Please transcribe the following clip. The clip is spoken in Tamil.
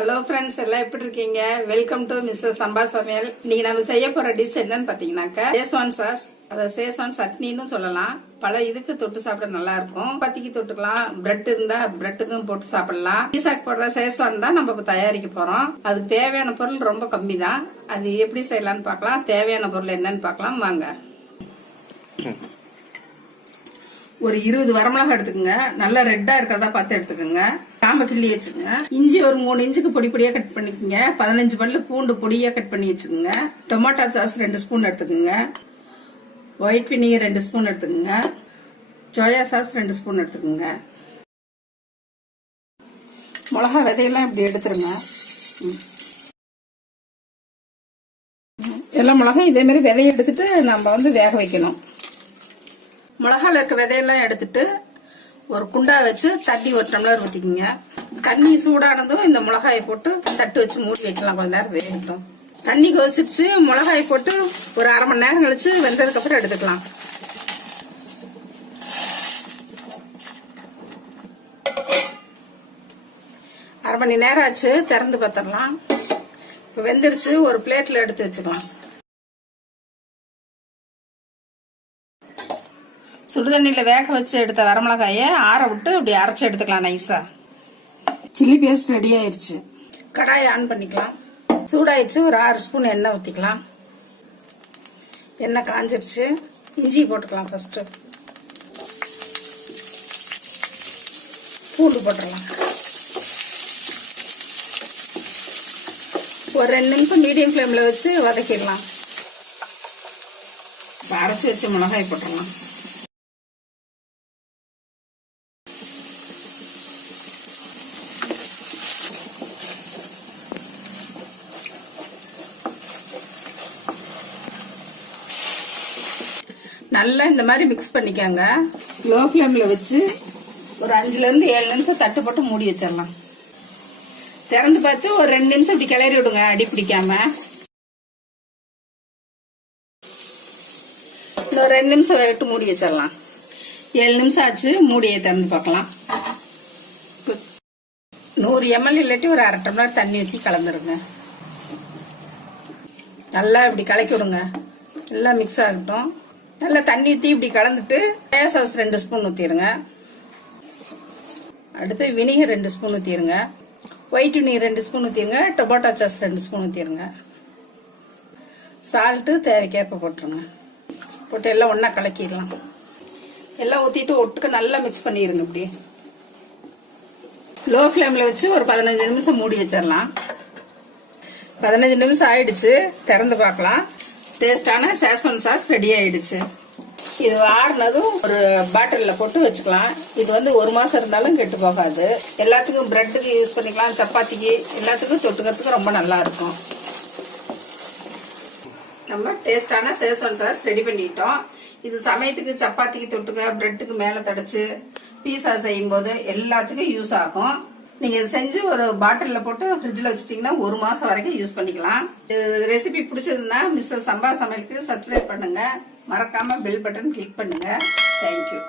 ஹலோ ஃப்ரெண்ட்ஸ், எல்லாம் எப்படி இருக்கீங்க? வெல்கம் டு மிஸ்ஸஸ் சம்பா சமையல். இன்னைக்கு நம்ம செய்ய போற டிஷ் என்னன்னு பாத்தீங்கன்னாக்கா ஷேஸ்வான் சாஸ், அதை ஷேஸ்வான் சட்னின்னு சொல்லலாம். பல இதுக்கு தொட்டு சாப்பிட நல்லா இருக்கும். சப்பாத்திக்கு தொட்டுக்கலாம், பிரெட் இருந்தா பிரெட்டுக்கும் போட்டு சாப்பிடலாம். பீஸாக்கு போடுற ஷேஸ்வான் தான் நம்ம தயாரிக்க போறோம். அதுக்கு தேவையான பொருள் ரொம்ப கம்மி தான். அது எப்படி செய்யலாம்னு பார்க்கலாம். தேவையான பொருள் என்னன்னு பார்க்கலாம் வாங்க. ஒரு 20 வரமிளகா எடுத்துக்கோங்க. நல்லா ரெட்டா இருக்கிறதா பார்த்து எடுத்துக்கோங்க. காம்ப கிள்ளி வச்சுக்கோங்க. இஞ்சி ஒரு 3 இன்ச்சுக்கு பொடி பொடியா கட் பண்ணிக்கோங்க. 15 பல்லு பூண்டு பொடியா கட் பண்ணி வச்சுக்கோங்க. டொமேட்டோ சாஸ் 2 ஸ்பூன் எடுத்துக்கோங்க. ஒயிட் வினிகர் 2 ஸ்பூன் எடுத்துக்கோங்க. சோயா சாஸ் 2 ஸ்பூன் எடுத்துக்கோங்க. மிளகா விதையெல்லாம் இப்படி எடுத்துருங்க. எல்லா மிளகாயும் இதே மாதிரி விதைய எடுத்துட்டு நம்ம வேக வைக்கணும். மிளகால இருக்க விதையெல்லாம் எடுத்துட்டு ஒரு குண்டா வச்சு தண்ணி 1 டம்ளர் ஊத்திக்கோங்க. தண்ணி சூடானதும் இந்த மிளகாயை போட்டு தட்டு வச்சு மூடி வைக்கலாம். கொஞ்ச நேரம் வேகட்டும். தண்ணி கொதிச்சிருச்சு. மிளகாயை போட்டு ஒரு அரை மணி நேரம் கழிச்சு வெந்ததுக்கு அப்புறம் எடுத்துக்கலாம். அரை மணி நேரம் ஆச்சு. திறந்து பார்த்துடலாம். இப்ப வெந்துருச்சு. ஒரு பிளேட்ல எடுத்து வச்சுக்கலாம். சுடுதண்ணில வேக வச்சு எடுத்த வரமிளகாய ஆற விட்டு இப்படி அரைச்சு எடுத்துக்கலாம் நைஸா. சில்லி பேஸ்ட் ரெடி ஆயிருச்சு. கடாயை ஆன் பண்ணிக்கலாம். சூடாயிடுச்சு. ஒரு 6 ஸ்பூன் எண்ணெய் ஊத்திக்கலாம். எண்ணெய் காஞ்சிருச்சு. இஞ்சி போட்டுக்கலாம். ஃபர்ஸ்ட் பூண்டு போட்டுடலாம். ஒரு 2 நிமிஷம் மீடியம் ஃபிளேம்ல வச்சு வதக்கிடலாம். அரைச்சு வச்சு மிளகாய் போட்டுடலாம். நல்லா இந்த மாதிரி மிக்ஸ் பண்ணிக்கோங்க. லோ ஃபிளேம்ல வச்சு ஒரு 5ல இருந்து 7 நிமிஷம் தட்டு போட்டு மூடி வச்சிடலாம். திறந்து பார்த்து ஒரு 2 நிமிஷம் இப்படி கிளறி விடுங்க, அடி பிடிக்காம. ஒரு 2 நிமிஷம் விட்டு மூடி வச்சிடலாம். 7 நிமிஷம் ஆச்சு. மூடியை திறந்து பார்க்கலாம். 100 ml இல்லாட்டி ஒரு அரை டம்ளர் தண்ணி ஊற்றி கலந்துருங்க. நல்லா இப்படி கலக்கி விடுங்க. எல்லாம் மிக்ஸ் ஆகட்டும். நல்லா தண்ணி ஊற்றி இப்படி கலந்துட்டு சோயா சாஸ் 2 ஸ்பூன் ஊற்றிடுங்க. அடுத்து வினிகர் 2 ஸ்பூன் ஊற்றிடுங்க. ஒயிட் வினிகர் 2 ஸ்பூன் ஊற்றிடுங்க. டொமேட்டோ சாஸ் 2 ஸ்பூன் ஊற்றிடுங்க. சால்ட்டு தேவைக்கேற்ப போட்டுருங்க. போட்டு எல்லாம் ஒன்றா கலக்கிடலாம். எல்லாம் ஊற்றிட்டு ஒட்டுக்க நல்லா மிக்ஸ் பண்ணிடுங்க. இப்படி லோ ஃப்ளேமில் வச்சு ஒரு 15 நிமிஷம் மூடி வச்சிடலாம். 15 நிமிஷம் ஆயிடுச்சு. திறந்து பார்க்கலாம். டேஸ்டான ஷேஸ்வான் சாஸ் ரெடி ஆயிடுச்சு. இது ஆறுனதும் ஒரு பாட்டில்ல போட்டு வச்சுக்கலாம். இது 1 மாசம் இருந்தாலும் கெட்டு போகாது. எல்லாத்துக்கும் பிரெட்டுக்கு யூஸ் பண்ணிக்கலாம், சப்பாத்திக்கு எல்லாத்துக்கும் தொட்டுக்கிறதுக்கு ரொம்ப நல்லா இருக்கும். நம்ம டேஸ்டான ஷேஸ்வான் சாஸ் ரெடி பண்ணிட்டோம். இது சமயத்துக்கு சப்பாத்திக்கு தொட்டுக்க, பிரெட்டுக்கு மேல தடச்சு பீஸா செய்யும் போது எல்லாத்துக்கும் யூஸ் ஆகும். நீங்க இதை செஞ்சு ஒரு பாட்டில்ல போட்டு ஃப்ரிட்ஜ்ல வச்சுட்டீங்கன்னா 1 மாசம் வரைக்கும் யூஸ் பண்ணிக்கலாம். ரெசிபி பிடிச்சதுன்னா மிஸ்ஸஸ் சம்பா சமையலுக்கு சப்ஸ்கிரைப் பண்ணுங்க. மறக்காம பெல் பட்டன் கிளிக் பண்ணுங்க. தேங்க்யூ.